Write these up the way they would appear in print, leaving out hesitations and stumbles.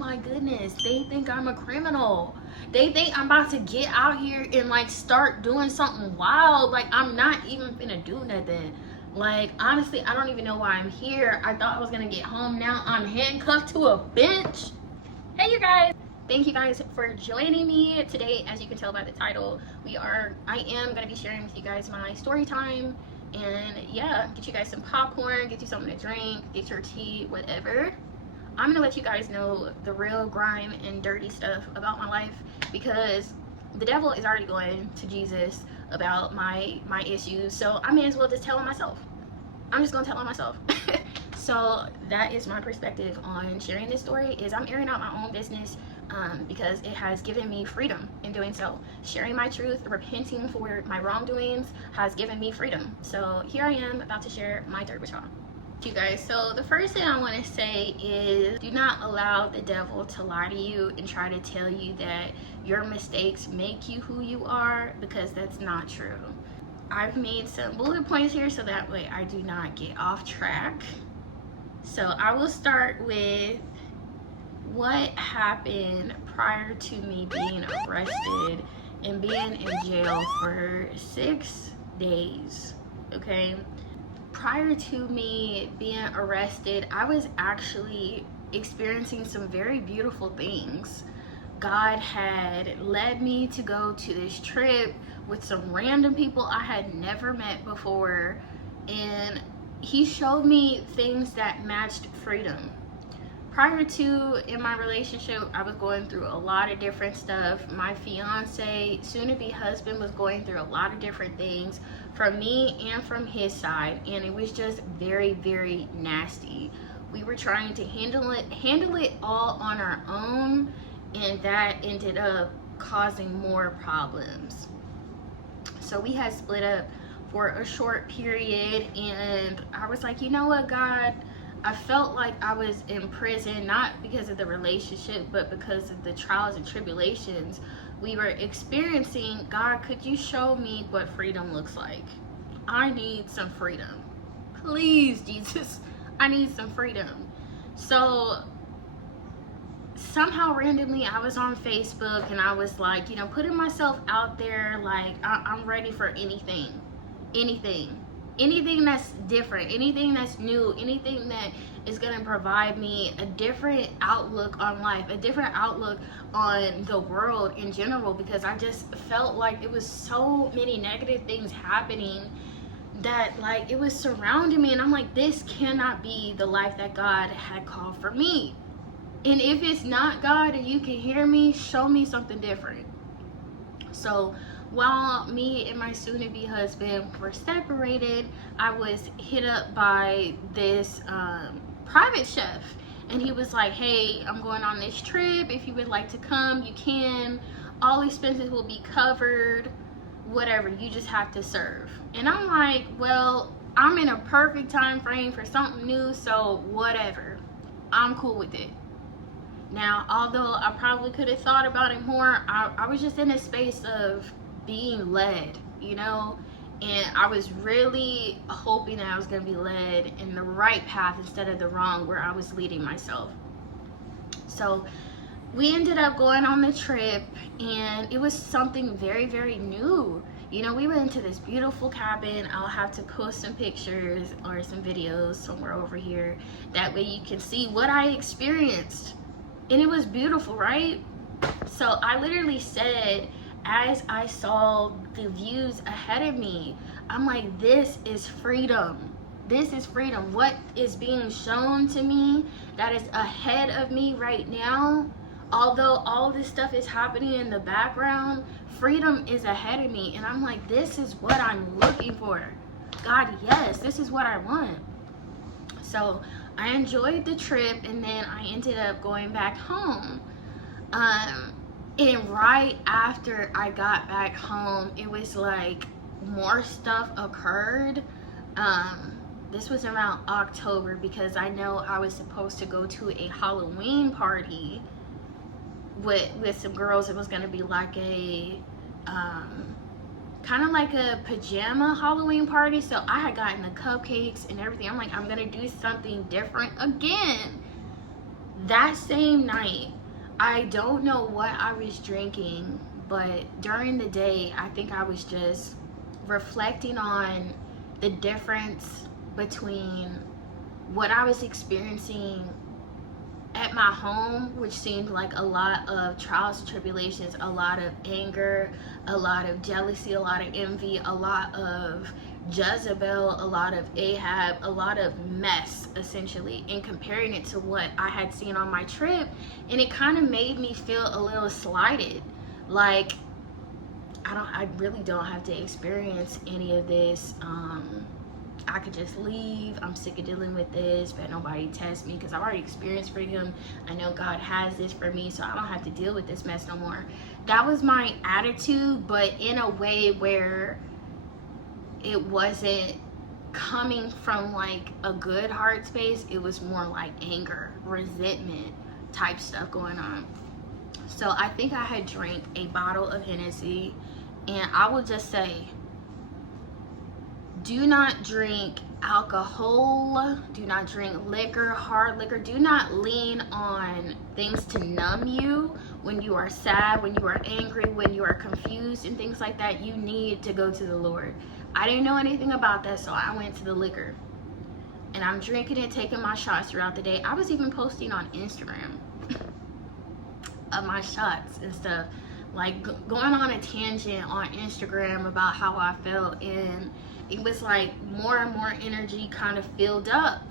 my goodness, they think I'm a criminal. They think I'm about to get out here and like start doing something wild. Like, I'm not even finna do nothing. Like, honestly, I don't even know why I'm here. I thought I was gonna get home. Now I'm handcuffed to a bench. Hey, you guys. Thank you guys for joining me today. As you can tell by the title, I am gonna be sharing with you guys my story time. And yeah, get you guys some popcorn, get you something to drink, get your tea, whatever. I'm gonna let you guys know the real grime and dirty stuff about my life, because the devil is already going to Jesus about my issues, so I may as well just tell him myself. I'm just gonna tell him myself. So that is my perspective on sharing this story, is I'm airing out my own business because it has given me freedom in doing so. Sharing my truth, repenting for my wrongdoings has given me freedom. So here I am about to share my dirt with y'all. You guys, so the first thing I want to say is, do not allow the devil to lie to you and try to tell you that your mistakes make you who you are, because that's not true. I've made some bullet points here so that way I do not get off track. So I will start with what happened prior to me being arrested and being in jail for 6 days. Okay, prior to me being arrested, I was actually experiencing some very beautiful things. God had led me to go to this trip with some random people I had never met before, and he showed me things that matched freedom. Prior to, in my relationship, I was going through a lot of different stuff. My fiance, soon-to-be husband, was going through a lot of different things from me and from his side, and it was just very, very nasty. We were trying to handle it all on our own, and that ended up causing more problems. So we had split up for a short period, and I was like, you know what, God, I felt like I was in prison, not because of the relationship, but because of the trials and tribulations we were experiencing. God, could you show me what freedom looks like? I need some freedom. Please, Jesus, I need some freedom. So somehow randomly I was on Facebook, and I was like, you know, putting myself out there, like I'm ready for anything that's different, anything that's new, anything that is going to provide me a different outlook on life, a different outlook on the world in general, because I just felt like it was so many negative things happening that like it was surrounding me, and I'm like, this cannot be the life that God had called for me. And if it's not God and you can hear me, show me something different. So while me and my soon-to-be husband were separated, I was hit up by this private chef, and he was like, hey, I'm going on this trip. If you would like to come, you can. All expenses will be covered, whatever, you just have to serve. And I'm like, well, I'm in a perfect time frame for something new, so whatever, I'm cool with it. Now, although I probably could have thought about it more, I was just in a space of being led, you know, and I was really hoping that I was going to be led in the right path instead of the wrong, where I was leading myself. So we ended up going on the trip, and it was something very, very new. You know, we went into this beautiful cabin. I'll have to post some pictures or some videos somewhere over here, that way you can see what I experienced. And it was beautiful, right? So I literally said, as I saw the views ahead of me, I'm like, this is freedom. This is freedom. What is being shown to me that is ahead of me right now, although all this stuff is happening in the background, freedom is ahead of me. And I'm like, this is what I'm looking for. God, yes, this is what I want. So I enjoyed the trip, and then I ended up going back home. And right after I got back home, it was like more stuff occurred. This was around October, because I know I was supposed to go to a Halloween party with some girls. It was going to be like a kind of like a pajama Halloween party. So I had gotten the cupcakes and everything. I'm like, I'm gonna do something different again. That same night, I don't know what I was drinking, but during the day, I think I was just reflecting on the difference between what I was experiencing at my home, which seemed like a lot of trials and tribulations, a lot of anger, a lot of jealousy, a lot of envy, a lot of Jezebel, a lot of Ahab, a lot of mess, essentially, and comparing it to what I had seen on my trip. And it kind of made me feel a little slighted. Like, I really don't have to experience any of this. I could just leave. I'm sick of dealing with this, but nobody test me because I've already experienced freedom. I know God has this for me, so I don't have to deal with this mess no more. That was my attitude, but in a way where it wasn't coming from like a good heart space. It was more like anger, resentment type stuff going on. So I think I had drank a bottle of Hennessy, and I will just say, do not drink alcohol, do not drink liquor, hard liquor. Do not lean on things to numb you when you are sad, when you are angry, when you are confused and things like that. You need to go to the Lord. I didn't know anything about that, so I went to the liquor. And I'm drinking it, taking my shots throughout the day. I was even posting on Instagram of my shots and stuff. Like going on a tangent on Instagram about how I felt, and it was like more and more energy kind of filled up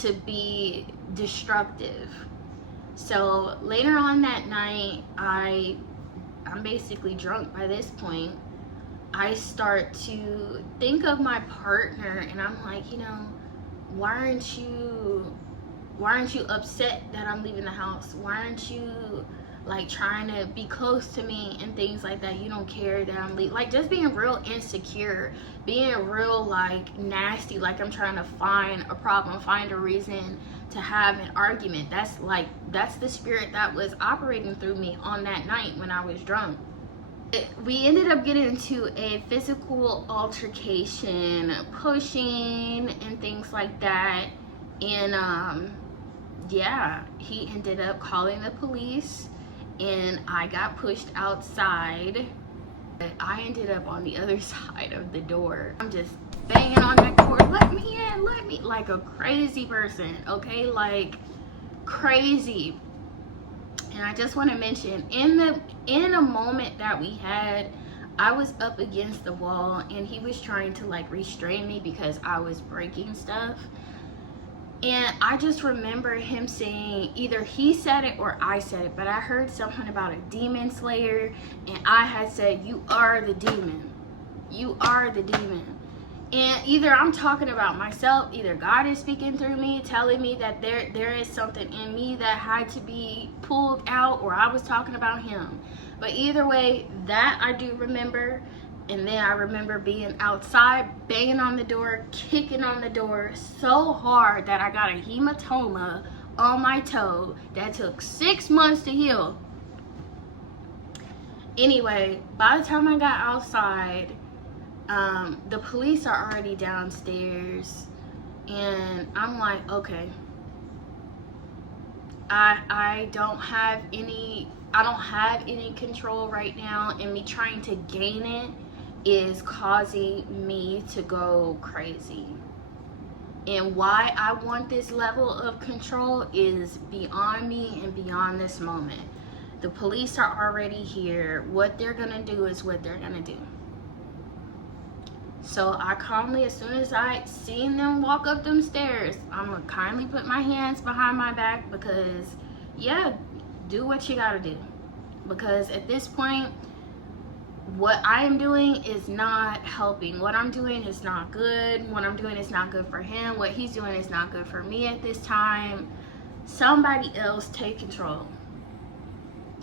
to be destructive. So later on that night, I'm basically drunk by this point. I start to think of my partner, and I'm like, why aren't you upset that I'm leaving the house? Why aren't you like trying to be close to me and things like that? You don't care that I'm leaving. Like just being real insecure, being real like nasty, like I'm trying to find a problem, find a reason to have an argument. That's the spirit that was operating through me on that night when I was drunk. We ended up getting into a physical altercation, pushing and things like that. And yeah, he ended up calling the police, and I got pushed outside. I ended up on the other side of the door. I'm just banging on that door, let me in, let me, like a crazy person, okay? Like crazy. And I just want to mention, in a moment that we had, I was up against the wall, and he was trying to like restrain me because I was breaking stuff. And I just remember him saying, either he said it or I said it, but I heard something about a demon slayer, and I had said, you are the demon. You are the demon. And either I'm talking about myself, either God is speaking through me, telling me that there is something in me that had to be pulled out, or I was talking about him. But either way, that I do remember. And then I remember being outside, banging on the door, kicking on the door so hard that I got a hematoma on my toe that took 6 months to heal. Anyway, by the time I got outside, the police are already downstairs, and I'm like, okay, I don't have any control right now, and me trying to gain it is causing me to go crazy. And why I want this level of control is beyond me and beyond this moment. The police are already here. What they're gonna do is what they're gonna do. So I calmly, as soon as I seen them walk up them stairs, I'm gonna kindly put my hands behind my back, because yeah, do what you gotta do. Because at this point, what I am doing is not helping. What I'm doing is not good. What I'm doing is not good for him. What he's doing is not good for me at this time. Somebody else take control.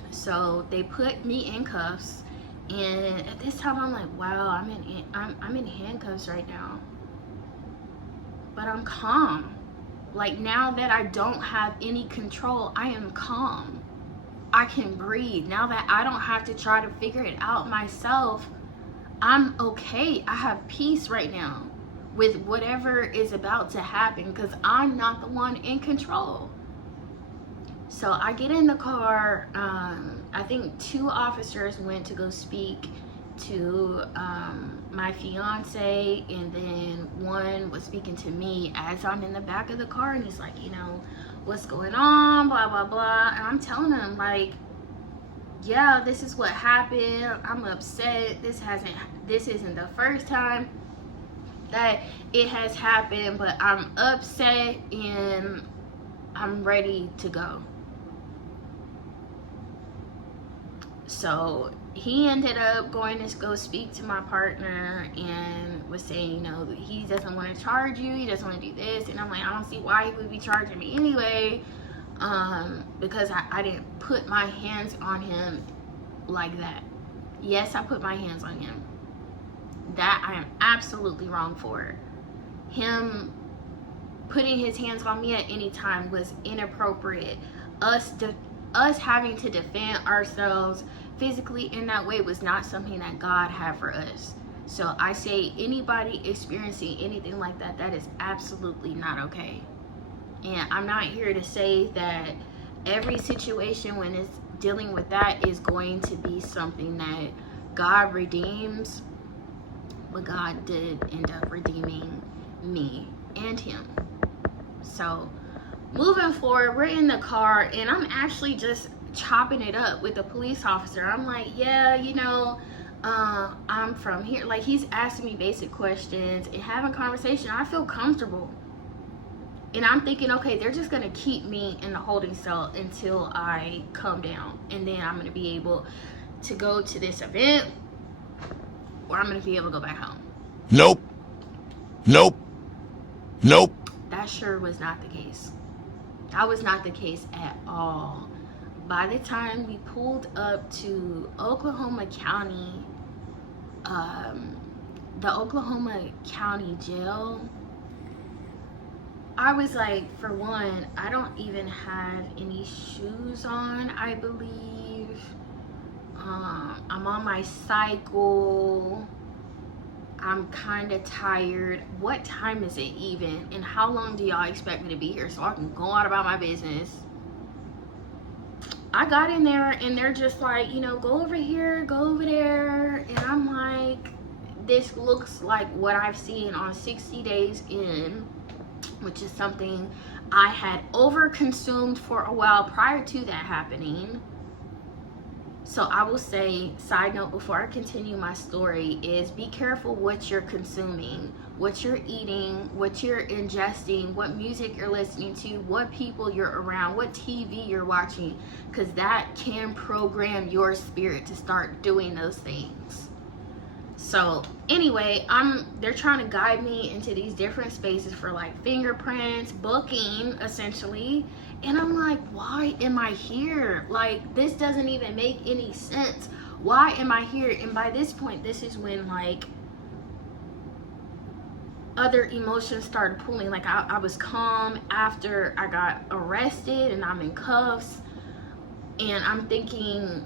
So they put me in cuffs. And at this time, I'm like, wow, I'm in handcuffs right now. But I'm calm. Like, now that I don't have any control, I am calm. I can breathe. Now that I don't have to try to figure it out myself, I'm okay. I have peace right now with whatever is about to happen, because I'm not the one in control. So I get in the car. I think 2 officers went to go speak to my fiance, and then 1 was speaking to me as I'm in the back of the car, and he's like, what's going on, blah blah blah. And I'm telling him, like, yeah, this is what happened. I'm upset. This isn't the first time that it has happened, but I'm upset and I'm ready to go. So he ended up going to go speak to my partner and was saying, he doesn't want to charge you, he doesn't want to do this. And I'm like, I don't see why he would be charging me anyway, because I didn't put my hands on him like that. Yes, I put my hands on him. That I am absolutely wrong for. Him putting his hands on me at any time was inappropriate. Us having to defend ourselves physically in that way was not something that God had for us. So I say, anybody experiencing anything like that, that is absolutely not okay. And I'm not here to say that every situation when it's dealing with that is going to be something that God redeems, but God did end up redeeming me and him. So moving forward, we're in the car, and I'm actually just chopping it up with the police officer. I'm like, yeah, I'm from here. Like, he's asking me basic questions and having conversation. I feel comfortable. And I'm thinking, okay, they're just going to keep me in the holding cell until I come down. And then I'm going to be able to go to this event, or I'm going to be able to go back home. Nope. That sure was not the case. That was not the case at all. By the time we pulled up to Oklahoma County, the Oklahoma County jail, I was like, for one, I don't even have any shoes on, I believe. I'm on my cycle. I'm kind of tired. What time is it even? And how long do y'all expect me to be here so I can go out about my business? I got in there and they're just like, go over here, go over there. And I'm like, this looks like what I've seen on 60 Days In, which is something I had over-consumed for a while prior to that happening. So I will say, side note before I continue my story, is be careful what you're consuming, what you're eating, what you're ingesting, what music you're listening to, what people you're around, what TV you're watching, because that can program your spirit to start doing those things. So anyway, they're trying to guide me into these different spaces for like fingerprints, booking essentially. And I'm like, why am I here? Like, this doesn't even make any sense. Why am I here? And by this point, this is when like other emotions started pulling. Like I was calm after I got arrested and I'm in cuffs. And I'm thinking,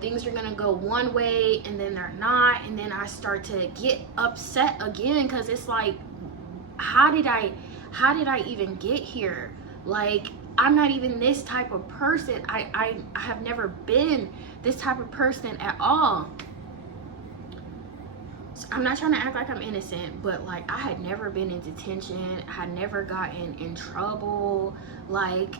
things are gonna go one way and then they're not. And then I start to get upset again because it's like, how did I even get here? Like, I'm not even this type of person. I have never been this type of person at all. So I'm not trying to act like I'm innocent, but like I had never been in detention. I had never gotten in trouble. Like,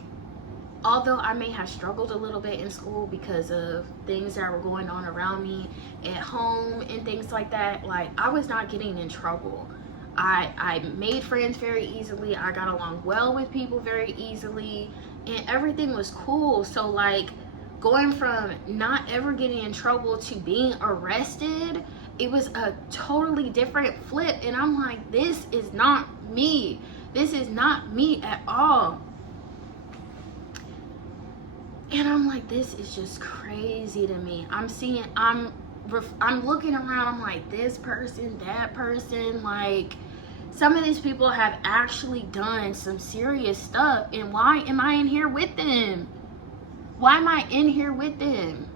although I may have struggled a little bit in school because of things that were going on around me at home and things like that, like I was not getting in trouble. I made friends very easily. I got along well with people very easily, and everything was cool. So like going from not ever getting in trouble to being arrested, it was a totally different flip. And I'm like, this is not me. This is not me at all. And I'm like, this is just crazy to me. I'm looking around, I'm like, this person, that person, like some of these people have actually done some serious stuff. And why am I in here with them? Why am I in here with them?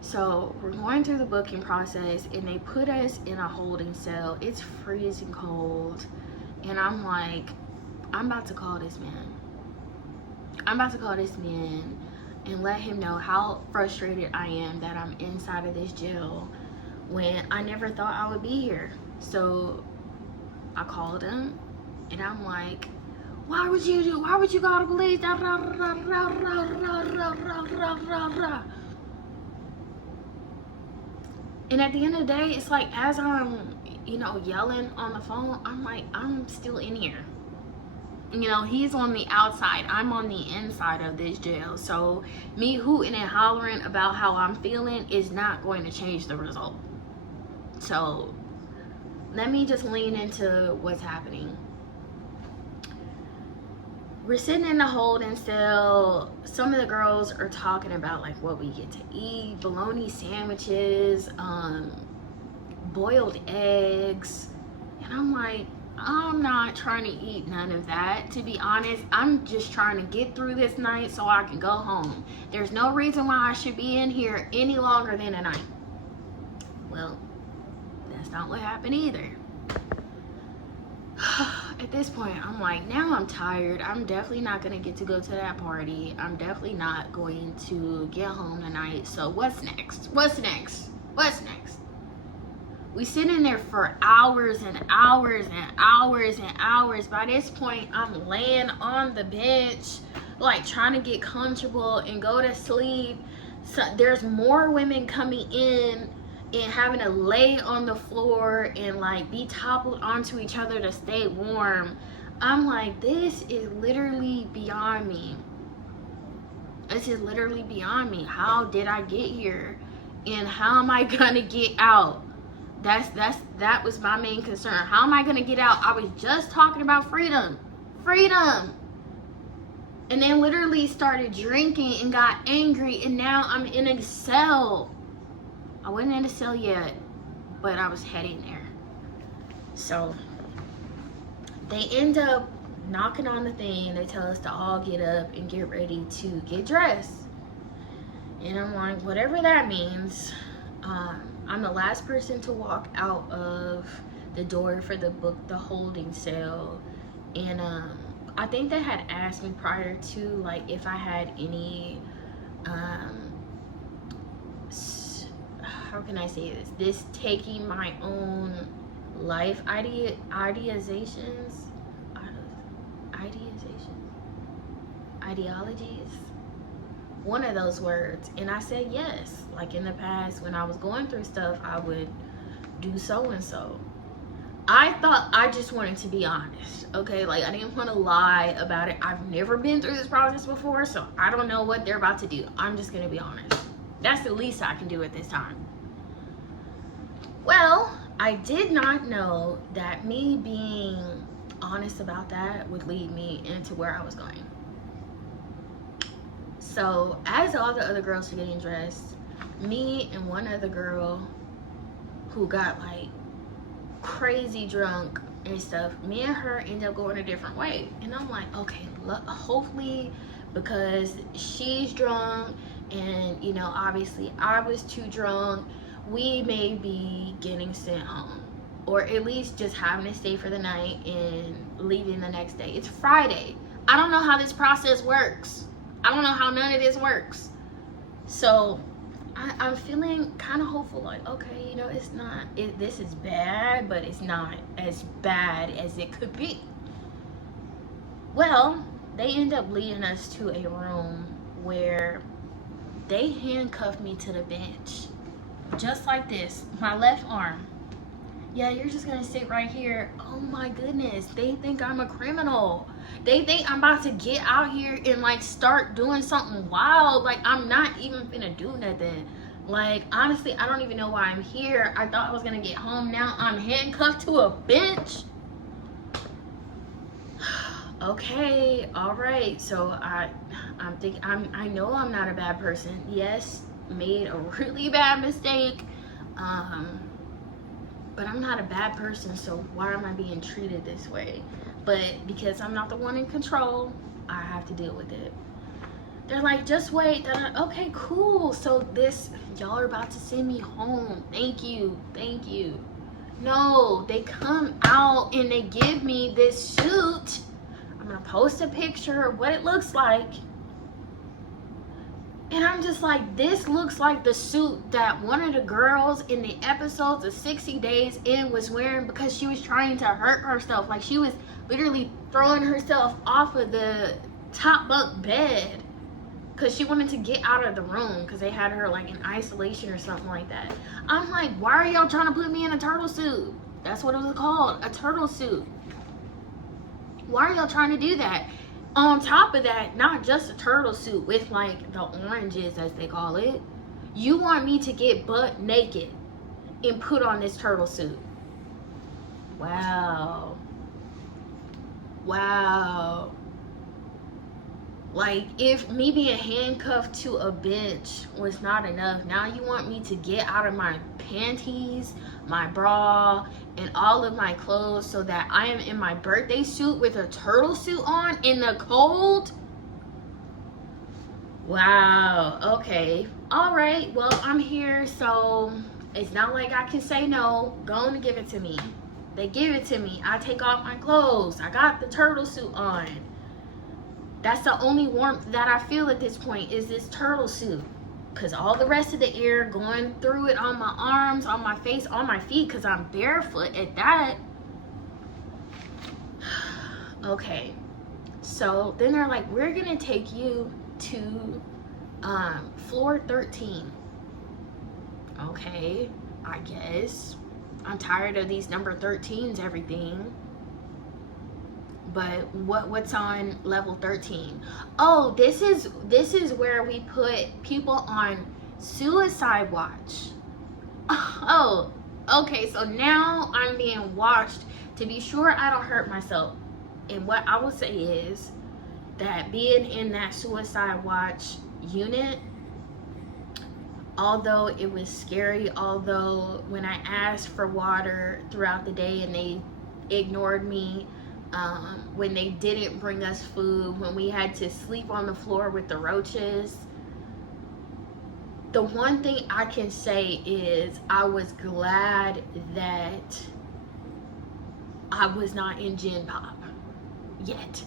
So we're going through the booking process and they put us in a holding cell. It's freezing cold. And I'm like, I'm about to call this man. I'm about to call this man and let him know how frustrated I am that I'm inside of this jail when I never thought I would be here. So I called him and I'm like, why would you call the police? And at the end of the day, it's like, as I'm, yelling on the phone, I'm like, I'm still in here. He's on the outside, I'm on the inside of this jail. So me hooting and hollering about how I'm feeling is not going to change the result. So let me just lean into what's happening. We're sitting in the holding cell. Some of the girls are talking about like what we get to eat, bologna sandwiches, boiled eggs, and I'm like, I'm not trying to eat none of that, to be honest. I'm just trying to get through this night so I can go home. There's no reason why I should be in here any longer than a night. Well, that's not what happened either. At this point, I'm like, now I'm tired. I'm definitely not going to get to go to that party. I'm definitely not going to get home tonight. So what's next? We sit in there for hours and hours and hours and hours. By this point, I'm laying on the bench, like trying to get comfortable and go to sleep. So there's more women coming in and having to lay on the floor and like be toppled onto each other to stay warm. I'm like, this is literally beyond me. How did I get here? And how am I gonna get out? That was my main concern. How am I gonna get out? I was just talking about freedom. And then literally started drinking and got angry, and now I'm in a cell. I wasn't in a cell yet, but I was heading there. So they end up knocking on the thing. They tell us to all get up and get ready to get dressed. And I'm like, whatever that means. I'm the last person to walk out of the door for the holding cell. And I think they had asked me prior to, like, if I had any, how can I say this taking my own life ideologies. One of those words. And I said yes. Like in the past, when I was going through stuff, I would do so and so. I thought, I just wanted to be honest, okay? Like, I didn't want to lie about it. I've never been through this process before, so I don't know what they're about to do. I'm just gonna be honest. That's the least I can do at this time. Well, I did not know that me being honest about that would lead me into where I was going. So as all the other girls were getting dressed, me and one other girl who got like crazy drunk and stuff, me and her ended up going a different way. And I'm like, okay, hopefully, because she's drunk and, you know, obviously I was too drunk, we may be getting sent home, or at least just having to stay for the night and leaving the next day. It's Friday. I don't know how this process works. I don't know how none of this works. So I'm feeling kind of hopeful, like, okay, you know, this is bad, but it's not as bad as it could be. Well, they end up leading us to a room where they handcuffed me to the bench, just like this, my left arm. Yeah, you're just gonna sit right here. Oh my goodness, they think I'm a criminal. They think I'm about to get out here and like start doing something wild. Like, I'm not even finna do nothing. Like, honestly, I don't even know why I'm here. I thought I was gonna get home. Now I'm handcuffed to a bench. Okay, all right. So I'm thinking, I know I'm not a bad person. Yes, made a really bad mistake. But I'm not a bad person, so why am I being treated this way? But because I'm not the one in control, I have to deal with it. They're like, just wait. Okay, cool. So y'all are about to send me home. Thank you. No, they come out and they give me this suit. I'm gonna post a picture of what it looks like. And I'm just like, this looks like the suit that one of the girls in the episodes of 60 Days In was wearing because she was trying to hurt herself. Like, she was literally throwing herself off of the top bunk bed because she wanted to get out of the room because they had her like in isolation or something like that. I'm like, why are y'all trying to put me in a turtle suit? That's what it was called, a turtle suit. Why are y'all trying to do that? On top of that, not just a turtle suit with like the oranges as they call it. You want me to get butt naked and put on this turtle suit. Wow. Wow. Like, if me being handcuffed to a bench was not enough, now you want me to get out of my panties, my bra, and all of my clothes so that I am in my birthday suit with a turtle suit on in the cold? Wow. Okay. All right. Well, I'm here, so it's not like I can say no. Go on and give it to me. They give it to me. I take off my clothes. I got the turtle suit on. That's the only warmth that I feel at this point is this turtle suit. Because all the rest of the air going through it on my arms, on my face, on my feet, because I'm barefoot at that. Okay. So then they're like, we're going to take you to floor 13. Okay, I guess. I'm tired of these number 13s, everything. But what's on level 13? Oh, this is where we put people on suicide watch. Oh, okay, so now I'm being watched to be sure I don't hurt myself. And what I will say is that being in that suicide watch unit, although it was scary, although when I asked for water throughout the day and they ignored me, when they didn't bring us food, when we had to sleep on the floor with the roaches, the one thing I can say is I was glad that I was not in Gen Pop yet,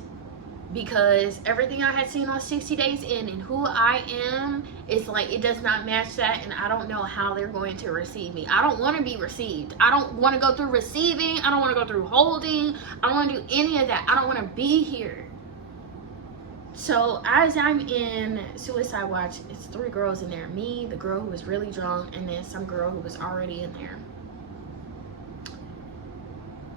because everything I had seen on 60 Days In and who I am, it's like it does not match that, and I don't know how they're going to receive me. I don't want to be received. I don't want to go through receiving. I don't want to go through holding. I don't want to do any of that. I don't want to be here. So as I'm in suicide watch, it's 3 girls in there. Me, the girl who was really drunk, and then some girl who was already in there.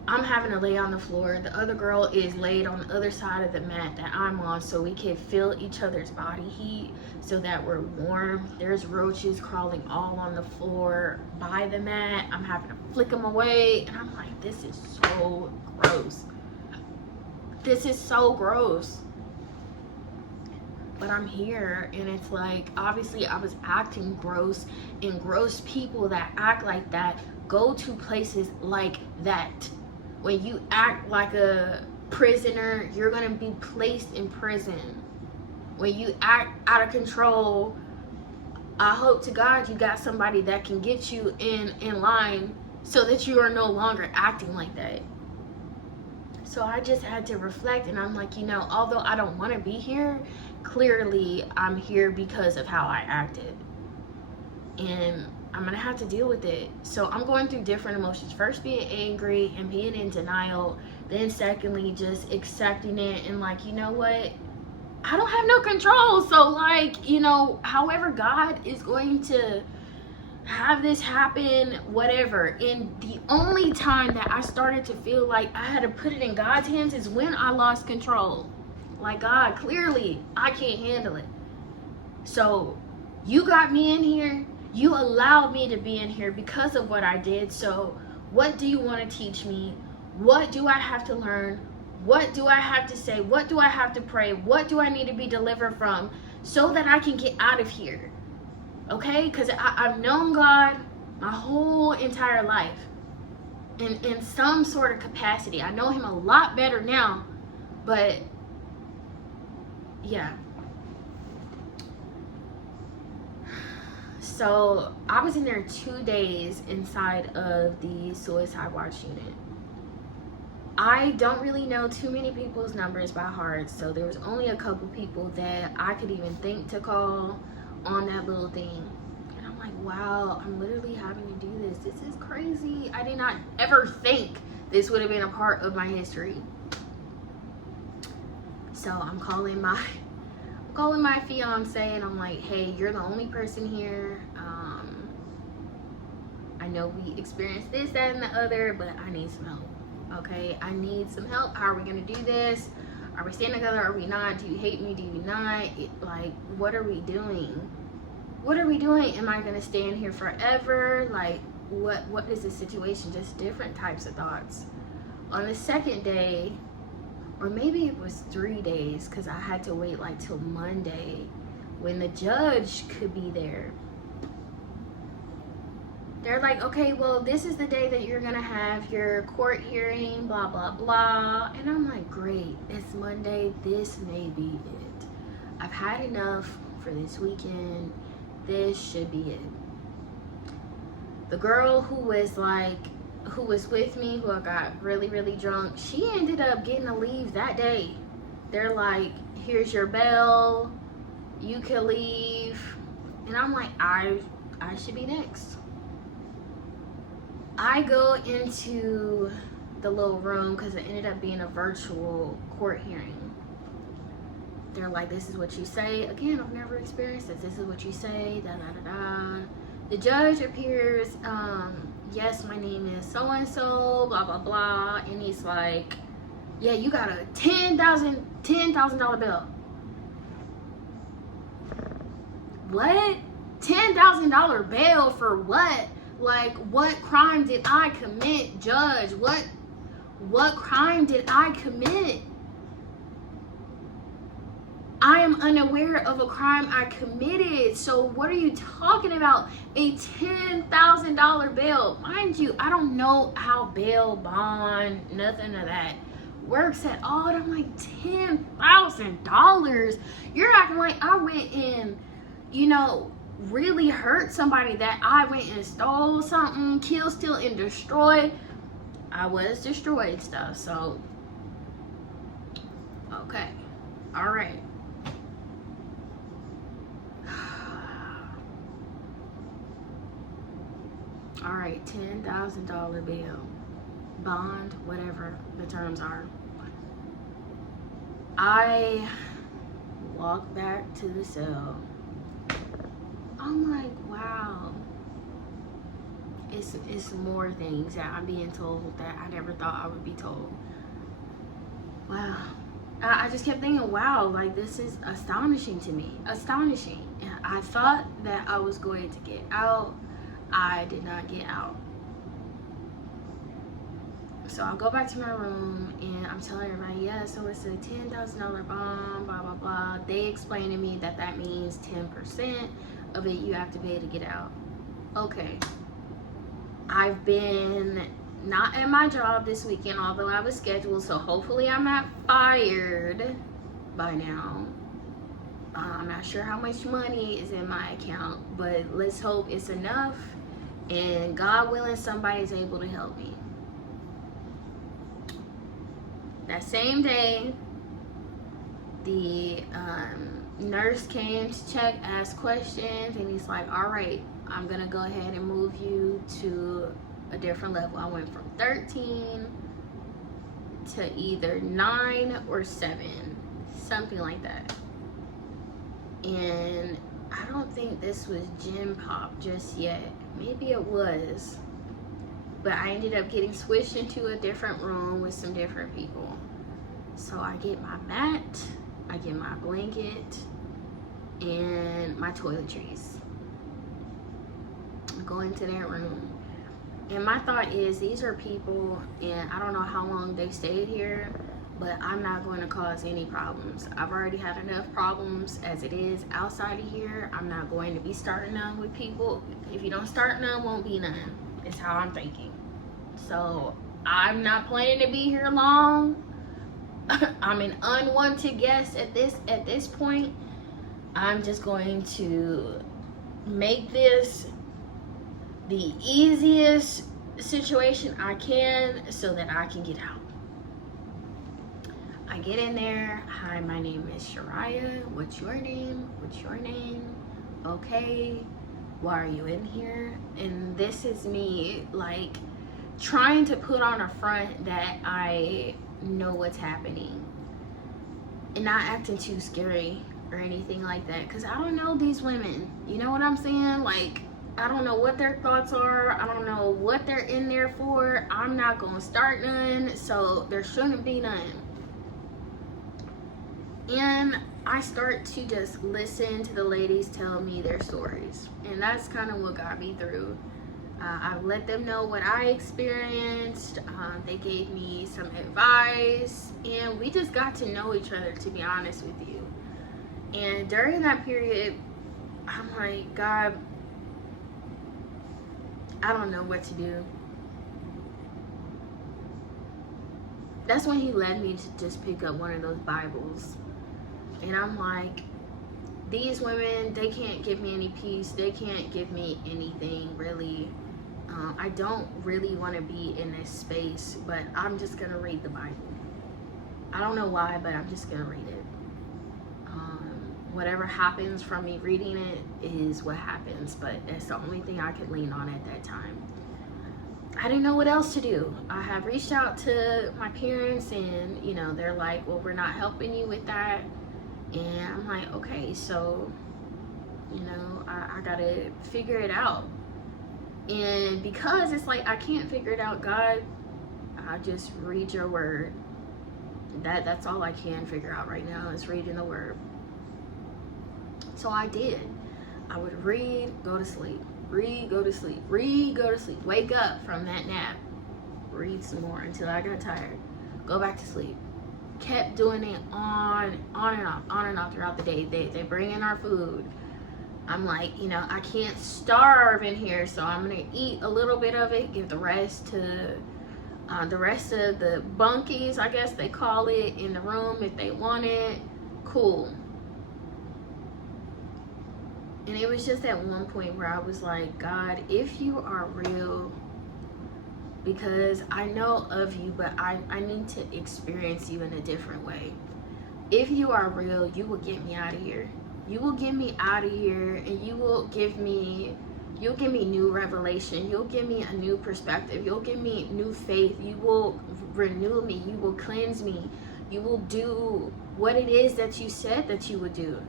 I'm having to lay on the floor. The other girl is laid on the other side of the mat that I'm on so we can feel each other's body heat so that we're warm. There's roaches crawling all on the floor by the mat. I'm having to flick them away. And I'm like, this is so gross. This is so gross. But I'm here, and it's like, obviously I was acting gross, and gross people that act like that go to places like that. When you act like a prisoner, you're going to be placed in prison. When you act out of control, I hope to God you got somebody that can get you in line so that you are no longer acting like that. So I just had to reflect, and I'm like, you know, although I don't want to be here, clearly I'm here because of how I acted. And I'm gonna have to deal with it. So I'm going through different emotions. First being angry and being in denial. Then secondly, just accepting it and like, you know what? I don't have no control. So like, you know, however God is going to have this happen, whatever. And the only time that I started to feel like I had to put it in God's hands is when I lost control. Like, God, clearly I can't handle it. So you got me in here. You allowed me to be in here because of what I did. So what do you want to teach me? What do I have to learn? What do I have to say? What do I have to pray? What do I need to be delivered from so that I can get out of here? Okay? Because I've known God my whole entire life in some sort of capacity. I know him a lot better now, but yeah. So I was in there 2 days inside of the suicide watch unit. I don't really know too many people's numbers by heart, so there was only a couple people that I could even think to call on that little thing. And I'm like, wow, I'm literally having to do this. This is crazy. I did not ever think this would have been a part of my history. So I'm calling my fiance, and I'm like, hey, you're the only person here. I know we experienced this, that, and the other, but I need some help. Okay, I need some help. How are we gonna do this? Are we staying together? Are we not? Do you hate me? Do you not? Like, what are we doing? What are we doing? Am I gonna stay in here forever? Like, what is the situation? Just different types of thoughts. On the second day, or maybe it was 3 days, because I had to wait like till Monday when the judge could be there. They're like, okay, well, this is the day that you're gonna have your court hearing, blah, blah, blah. And I'm like, great, it's Monday, this may be it. I've had enough for this weekend. This should be it. The girl who was with me, who I got really, really drunk, she ended up getting to leave that day. They're like, here's your bail, you can leave. And I'm like, I should be next. I go into the little room because it ended up being a virtual court hearing. They're like, this is what you say. Again, I've never experienced this. This is what you say, da da da da. The judge appears, yes, my name is so-and-so, blah, blah, blah. And he's like, yeah, you got a $10,000 bill. What? $10,000 bail for what? Like, what crime did I commit, judge? What crime did I commit? I am unaware of a crime I committed. So what are you talking about? A $10,000 bail. Mind you, I don't know how bail, bond, nothing of that works at all. And I'm like, $10,000? You're acting like I went and, really hurt somebody, that I went and stole something, kill, steal, and destroy. I was destroyed stuff, so okay, all right. All right, $10,000 bail, bond, whatever the terms are. I walk back to the cell. I'm like, wow, it's more things that I'm being told that I never thought I would be told. Wow. I just kept thinking, wow, like, this is astonishing to me. Astonishing. And I thought that I was going to get out. I did not get out. So I go back to my room and I'm telling everybody, yeah, so it's a $10,000 bond, blah, blah, blah. They explain to me that that means 10% of it you have to pay to get out. Okay. I've been not at my job this weekend, although I was scheduled, so hopefully I'm not fired by now. I'm not sure how much money is in my account, but let's hope it's enough, and God willing, somebody's able to help me. That same day, the nurse came to check, asked questions, and he's like, all right, I'm gonna go ahead and move you to a different level. I went from 13 to either 9 or 7, something like that. And I don't think this was Gym Pop just yet. Maybe it was. But I ended up getting switched into a different room with some different people. So I get my mat, I get my blanket, and my toiletries. I go into that room. And my thought is, these are people, and I don't know how long they've stayed here, but I'm not going to cause any problems. I've already had enough problems as it is outside of here. I'm not going to be starting none with people. If you don't start none, won't be none. Is how I'm thinking. So I'm not planning to be here long. I'm an unwanted guest at this point. I'm just going to make this the easiest situation I can so that I can get out. I get in there. Hi, my name is Shariah. What's your name? What's your name? Okay. Why are you in here? And this is me, like, trying to put on a front that I know what's happening and not acting too scary or anything like that, because I don't know these women. You know what I'm saying? Like, I don't know what their thoughts are. I don't know what they're in there for. I'm not gonna start none, so there shouldn't be none. And I start to just listen to the ladies tell me their stories, and that's kind of what got me through. I let them know what I experienced. They gave me some advice, and we just got to know each other, to be honest with you. And during that period, I'm like, God, I don't know what to do. That's when he led me to just pick up one of those Bibles. And I'm like, these women, they can't give me any peace. They can't give me anything, really. I don't really want to be in this space, but I'm just going to read the Bible. I don't know why, but I'm just going to read it. Whatever happens from me reading it is what happens, but that's the only thing I could lean on at that time. I didn't know what else to do. I have reached out to my parents, and, you know, they're like, well, we're not helping you with that. And I'm like, okay, so, you know, I gotta figure it out. And because it's like I can't figure it out, God, I just read your word. That's all I can figure out right now, is reading the word. So I did. I would read, go to sleep, read, go to sleep, read, go to sleep, wake up from that nap, read some more until I got tired, go back to sleep. Kept doing it on and off throughout the day. They bring in our food. I'm like, you know, I can't starve in here, so I'm gonna eat a little bit of it, give the rest to the rest of the bunkies, I guess they call it, in the room if they want it. Cool. And it was just at one point where I was like, God, if you are real, because I know of you, but I need to experience you in a different way. If you are real, you will get me out of here. You will get me out of here, and you'll give me new revelation. You'll give me a new perspective. You'll give me new faith. You will renew me. You will cleanse me. You will do what it is that you said that you would do.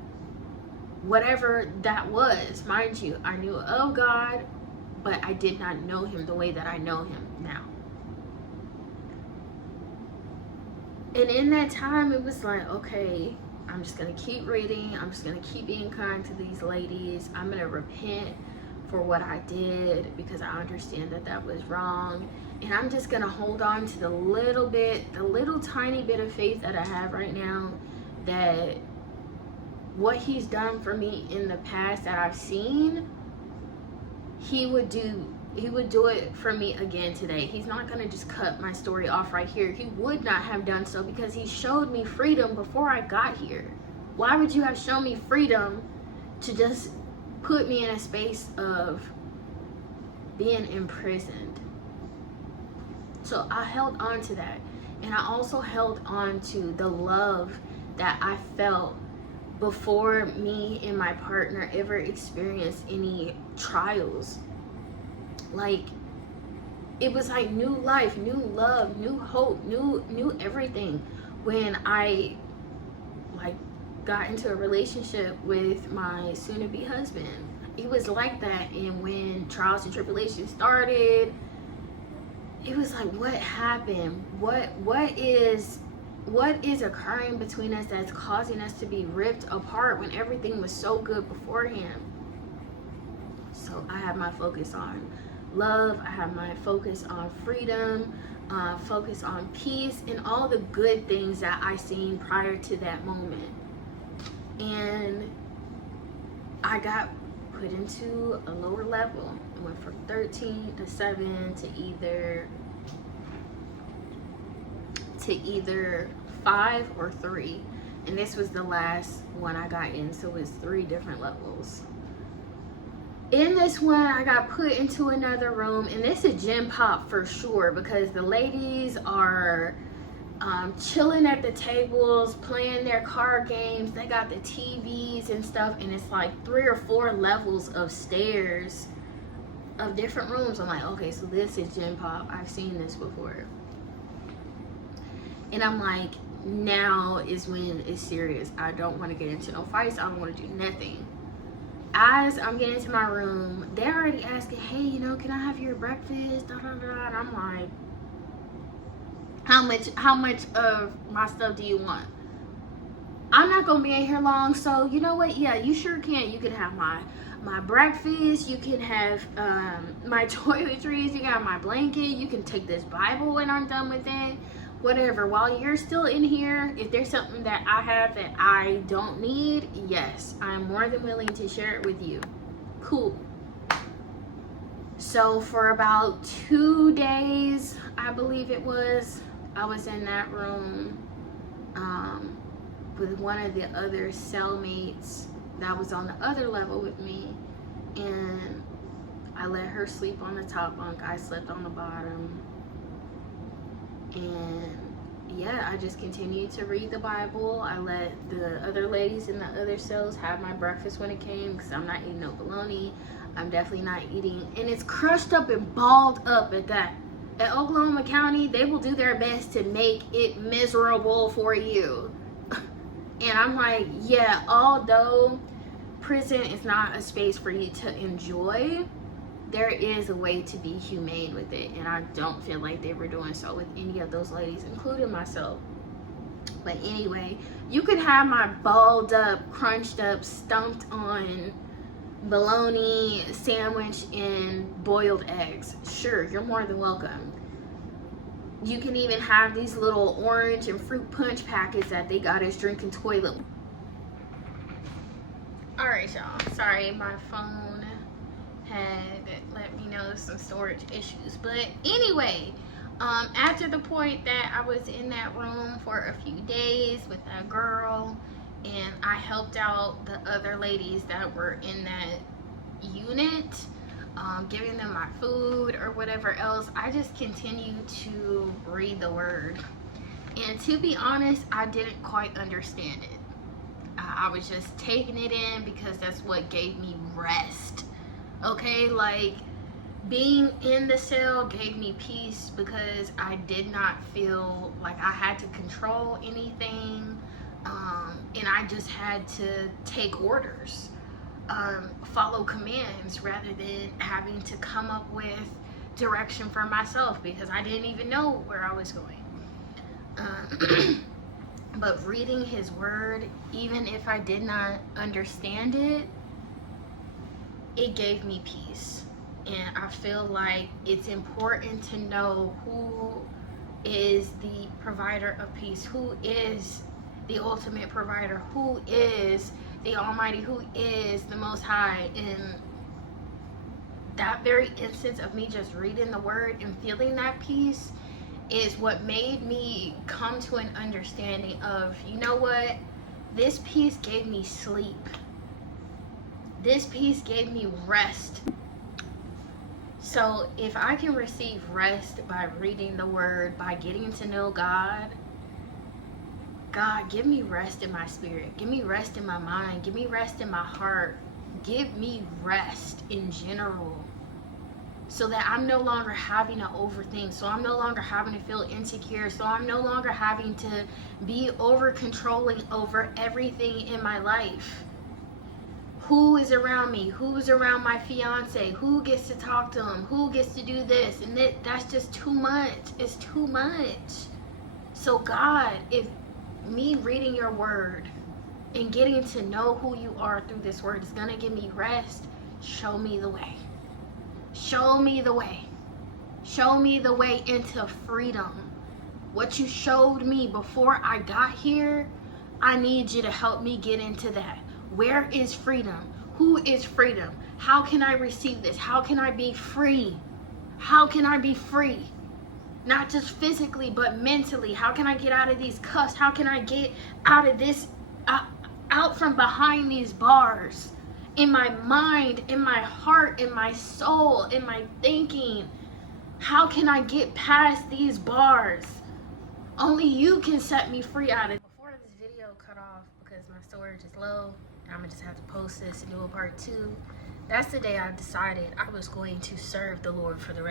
Whatever that was, mind you, I knew of God, but I did not know him the way that I know him now. And in that time, it was like, okay, I'm just going to keep reading. I'm just going to keep being kind to these ladies. I'm going to repent for what I did, because I understand that that was wrong. And I'm just going to hold on to the little tiny bit of faith that I have right now, that what he's done for me in the past that I've seen, he would do it for me again today. He's not going to just cut my story off right here. He would not have done so, because he showed me freedom before I got here. Why would you have shown me freedom to just put me in a space of being imprisoned? So I held on to that. And I also held on to the love that I felt before me and my partner ever experienced any trials. Like, it was like new life, new love, new hope, new everything when I like got into a relationship with my soon-to-be husband. It was like that. And when trials and tribulations started, it was like, what happened? What is occurring between us that's causing us to be ripped apart when everything was so good beforehand? So I have my focus on love. I have my focus on freedom, focus on peace, and all the good things that I seen prior to that moment. And I got put into a lower level. I went from 13 to 7 to either 5 or 3, and this was the last one I got in, so it's 3 different levels. In this one, I got put into another room, and this is gym pop for sure, because the ladies are chilling at the tables, playing their card games. They got the TVs and stuff, and it's like 3 or 4 levels of stairs of different rooms. I'm like, okay, so this is Gen Pop. I've seen this before. And I'm like, now is when it's serious. I don't want to get into no fights. I don't want to do nothing. As I'm getting into my room, they're already asking, hey, you know, can I have your breakfast? Da, da, da. And I'm like, how much of my stuff do you want? I'm not gonna be in here long, so you know what? Yeah, you sure can. You can have my breakfast. You can have my toiletries. You got my blanket. You can take this Bible when I'm done with it. Whatever. While you're still in here, if there's something that I have that I don't need, yes, I'm more than willing to share it with you. Cool. So for about 2 days, I believe it was, I was in that room with one of the other cellmates that was on the other level with me, and I let her sleep on the top bunk. I slept on the bottom. And yeah, I just continued to read the Bible. I let the other ladies in the other cells have my breakfast when it came, because I'm not eating no bologna. I'm definitely not eating, and it's crushed up and balled up at that. At Oklahoma County, they will do their best to make it miserable for you. And I'm like, yeah, although prison is not a space for you to enjoy, there is a way to be humane with it, and I don't feel like they were doing so with any of those ladies, including myself. But anyway, you could have my balled up, crunched up, stumped on bologna sandwich and boiled eggs. Sure, you're more than welcome. You can even have these little orange and fruit punch packets that they got as drinking toilet. All right, y'all. Sorry, my phone had let me know some storage issues. But anyway, after the point that I was in that room for a few days with that girl, and I helped out the other ladies that were in that unit, giving them my food or whatever else, I just continued to read the word. And to be honest, I didn't quite understand it. I was just taking it in because that's what gave me rest. Okay, like being in the cell gave me peace because I did not feel like I had to control anything, and I just had to take orders, follow commands, rather than having to come up with direction for myself, because I didn't even know where I was going. But reading his word, even if I did not understand it, it gave me peace. And I feel like it's important to know who is the provider of peace, who is the ultimate provider, who is the Almighty, who is the Most High. And that very instance of me just reading the word and feeling that peace is what made me come to an understanding of, you know what, this peace gave me sleep. This peace gave me rest. So if I can receive rest by reading the word, by getting to know God, God, give me rest in my spirit. Give me rest in my mind. Give me rest in my heart. Give me rest in general, so that I'm no longer having to overthink. So I'm no longer having to feel insecure. So I'm no longer having to be over controlling over everything in my life. Who is around me? Who's around my fiance? Who gets to talk to him? Who gets to do this? And that's just too much. It's too much. So God, if me reading your word and getting to know who you are through this word is going to give me rest, show me the way. Show me the way. Show me the way into freedom. What you showed me before I got here, I need you to help me get into that. Where is freedom? Who is freedom? How can I receive this? How can I be free? How can I be free? Not just physically, but mentally. How can I get out of these cuffs? How can I get out of this, out from behind these bars? In my mind, in my heart, in my soul, in my thinking. How can I get past these bars? Only you can set me free out of. Before this video cut off because my storage is low, and I'm gonna just have to post this and do a part 2. That's the day I decided I was going to serve the Lord for the rest.